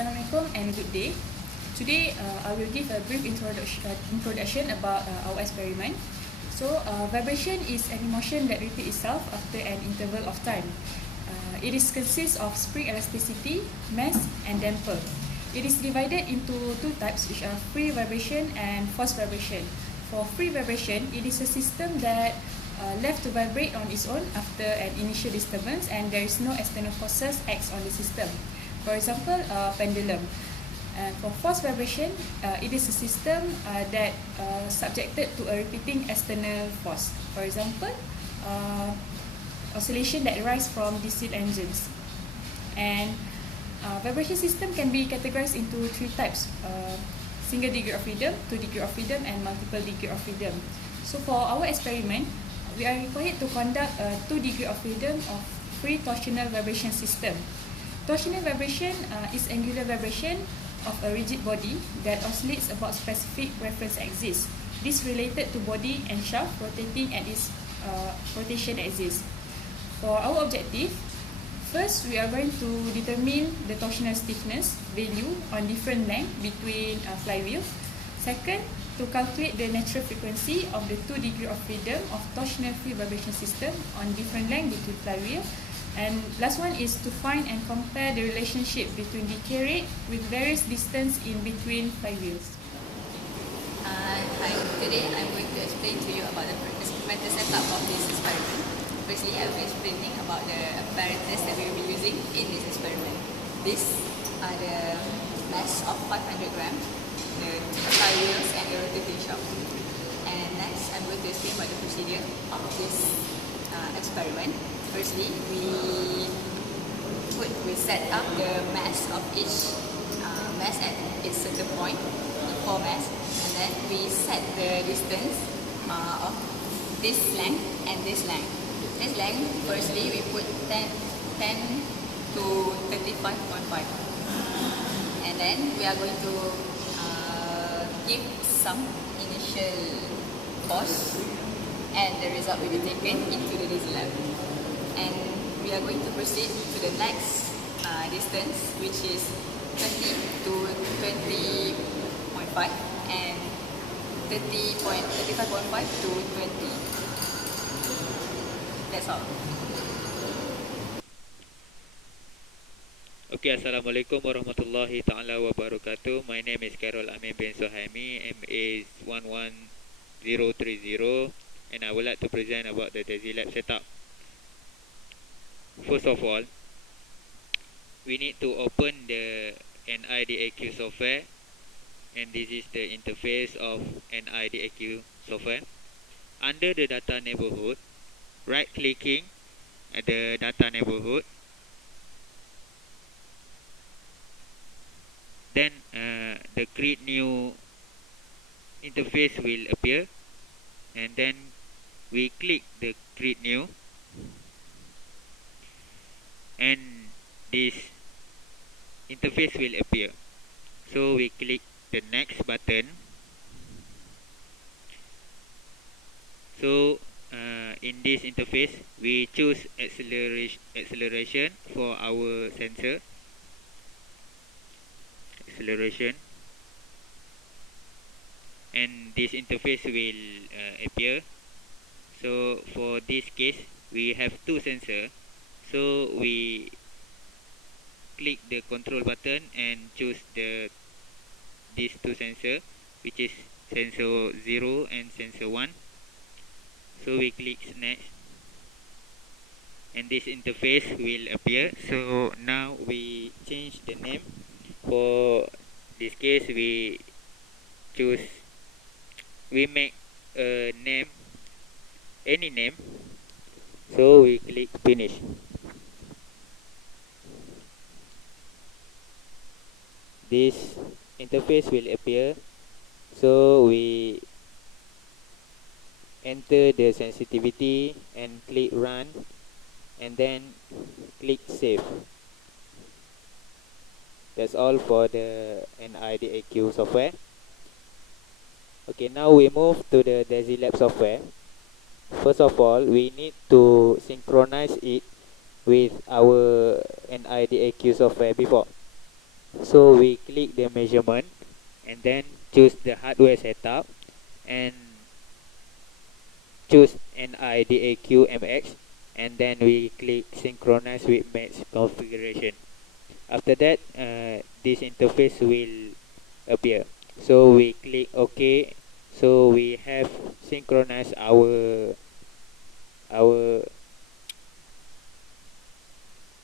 Assalamualaikum and good day. Today I will give a brief introduction about our experiment. So vibration is an emotion that repeats itself after an interval of time. It consists of spring elasticity, mass and damper. It is divided into two types, which are free vibration and forced vibration. For free vibration, it is a system that left to vibrate on its own after an initial disturbance and there is no external forces acts on the system. For example, pendulum. For forced vibration, it is a system that subjected to a repeating external force. For example, oscillation that arise from diesel engines. And vibration system can be categorized into three types: single degree of freedom, 2 degree of freedom, and multiple degree of freedom. So for our experiment, we are required to conduct a 2 degree of freedom of free torsional vibration system. Torsional vibration is angular vibration of a rigid body that oscillates about specific reference axis. This related to body and shaft rotating at its rotation axis. For our objective, first we are going to determine the torsional stiffness value on different length between flywheels. Second, to calculate the natural frequency of the 2 degree of freedom of torsional free vibration system on different length between flywheel. And last one is to find and compare the relationship between decay rate with various distance in between flywheels. Hi, today I'm going to explain to you about the experimental setup of this experiment. Firstly, I will be explaining about the apparatus that we will be using in this experiment. These are the mass of 500 grams, the flywheels and the rotating shaft. And next, I'm going to explain about the procedure of this experiment. Firstly, we set up the mass of each mass at its certain point, 4 mass, and then we set the distance of this length and this length. This length, firstly, we put 10 to 35.5, and then we are going to give some initial force, and the result will be taken into the diesel lab. And we are going to proceed to the next distance, which is 20 to 20.5 and 35.5 to 20. That's all. Okay, Assalamualaikum warahmatullahi ta'ala wabarakatuh. My name is Carol Amin bin Suhaimi, MA 11030, and I would like to present about the DESI lab setup. First of all, we need to open the NIDAQ software, and this is the interface of NIDAQ software. Under the data neighborhood, right clicking at the data neighborhood, then the create new interface will appear, and then we click the create new, and this interface will appear. So we click the next button. So in this interface, we choose acceleration for our sensor. Acceleration, and this interface will appear. So for this case, we have two sensors. So we click the control button and choose these two sensors, which is sensor 0 and sensor 1. So we click next, and this interface will appear. So now we change the name. For this case, we make a name, any name. So we click finish. This interface will appear. So we enter the sensitivity and click run, and then click save. That's all for the NIDAQ software. Okay, now we move to the DESI lab software. First of all, we need to synchronize it with our NIDAQ software before. So we click the measurement and then choose the hardware setup and choose NIDAQ-MX, and then we click synchronize with match configuration. After that, this interface will appear. So we click OK. So we have synchronized our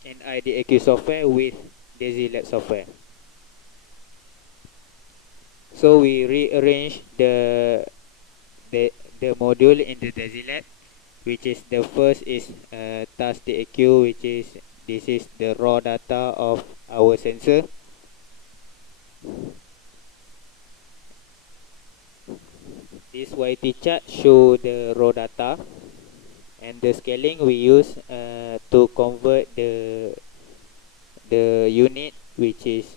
NIDAQ software with DesiLab software. So we rearrange the module in the DesiLab, which is the first is task DAQ, which is this is the raw data of our sensor. This YT chart show the raw data, and the scaling we use to convert the unit, which is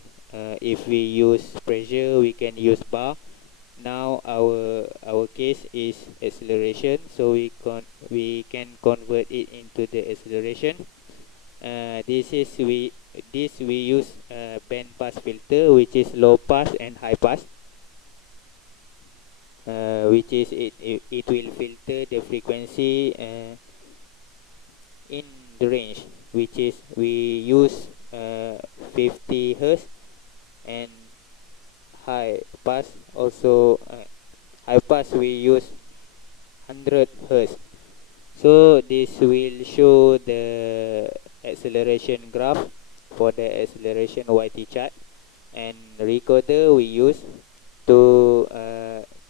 if we use pressure we can use bar. Now our case is acceleration, so we can convert it into the acceleration. This we use band pass filter, which is low pass and high pass, which is it will filter the frequency in the range, which is we use 50 Hz, and high pass also high pass we use 100 Hz. So this will show the acceleration graph for the acceleration YT chart, and recorder we use to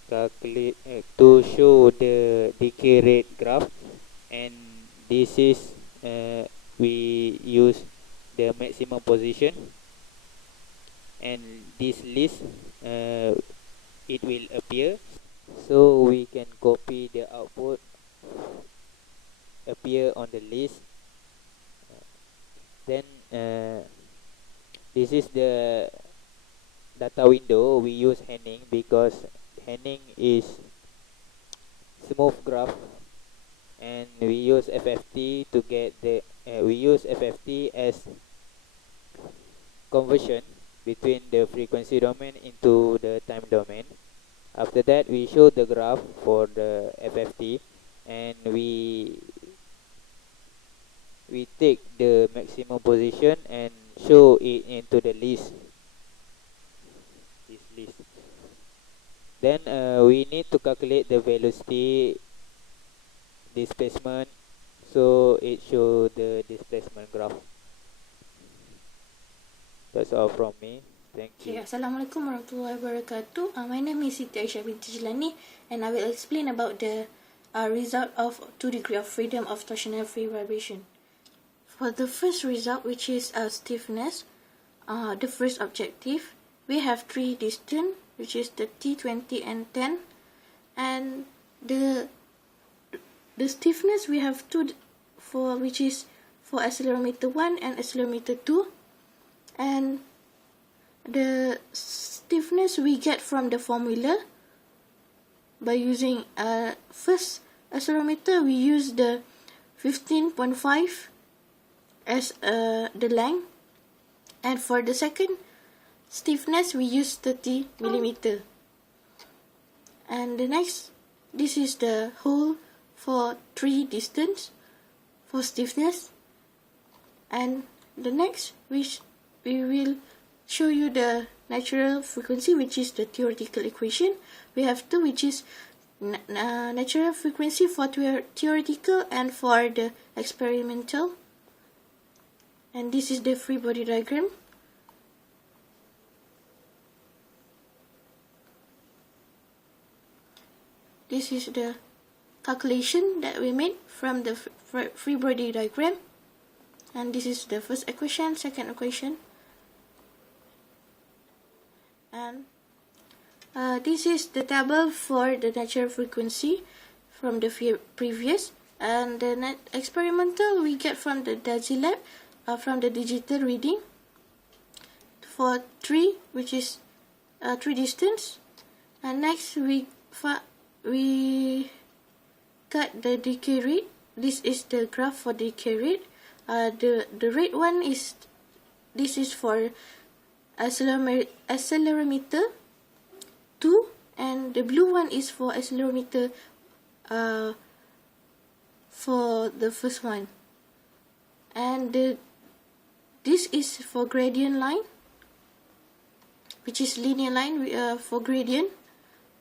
calculate to show the decay rate graph, and this is we use the maximum position, and this list it will appear, so we can copy the output appear on the list. Then this is the data window. We use Henning because Henning is smooth graph, and we use FFT to get the we use FFT as conversion between the frequency domain into the time domain. After that, we show the graph for the FFT, and we take the maximum position and show it into the list, this list. Then we need to calculate the velocity displacement, so it show the displacement graph. That's all from me. Thank you. Okay, Assalamualaikum warahmatullahi wabarakatuh. My name is Siti Aisyah binti Jilani, and I will explain about the result of 2 degree of freedom of torsional free vibration. For the first result, which is stiffness, the first objective, we have 3 distance, which is the T20 and 10, and the stiffness we have 2 for, which is for accelerometer 1 and accelerometer 2, and the stiffness we get from the formula by using first accelerometer we use the 15.5 as the length, and for the second stiffness we use 30 millimeter. And the next, this is the whole for 3 distance for stiffness, and the next which we will show you the natural frequency, which is the theoretical equation. We have 2, which is natural frequency for theoretical and for the experimental, and this is the free body diagram. This is the calculation that we made from the free body diagram, and this is the first equation, second equation, and this is the table for the natural frequency from the previous, and the experimental we get from the DesiLab, from the digital reading for 3, which is 3 distance, and next we cut the decay rate. This is the graph for decay rate. The rate one is, this is for accelerometer 2, and the blue one is for accelerometer for the first one. And this is for gradient line, which is linear line for gradient.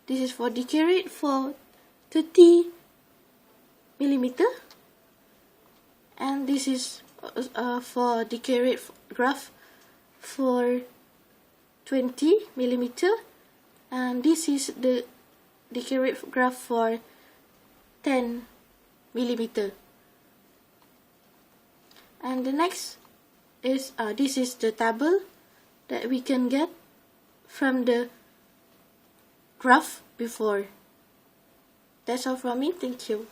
This is for decay rate for 30 millimeter, and this is for decay rate graph for 20 millimeter, and this is the decay rate graph for 10 millimeter. And the next is this is the table that we can get from the graph before. That's all from me. Thank you.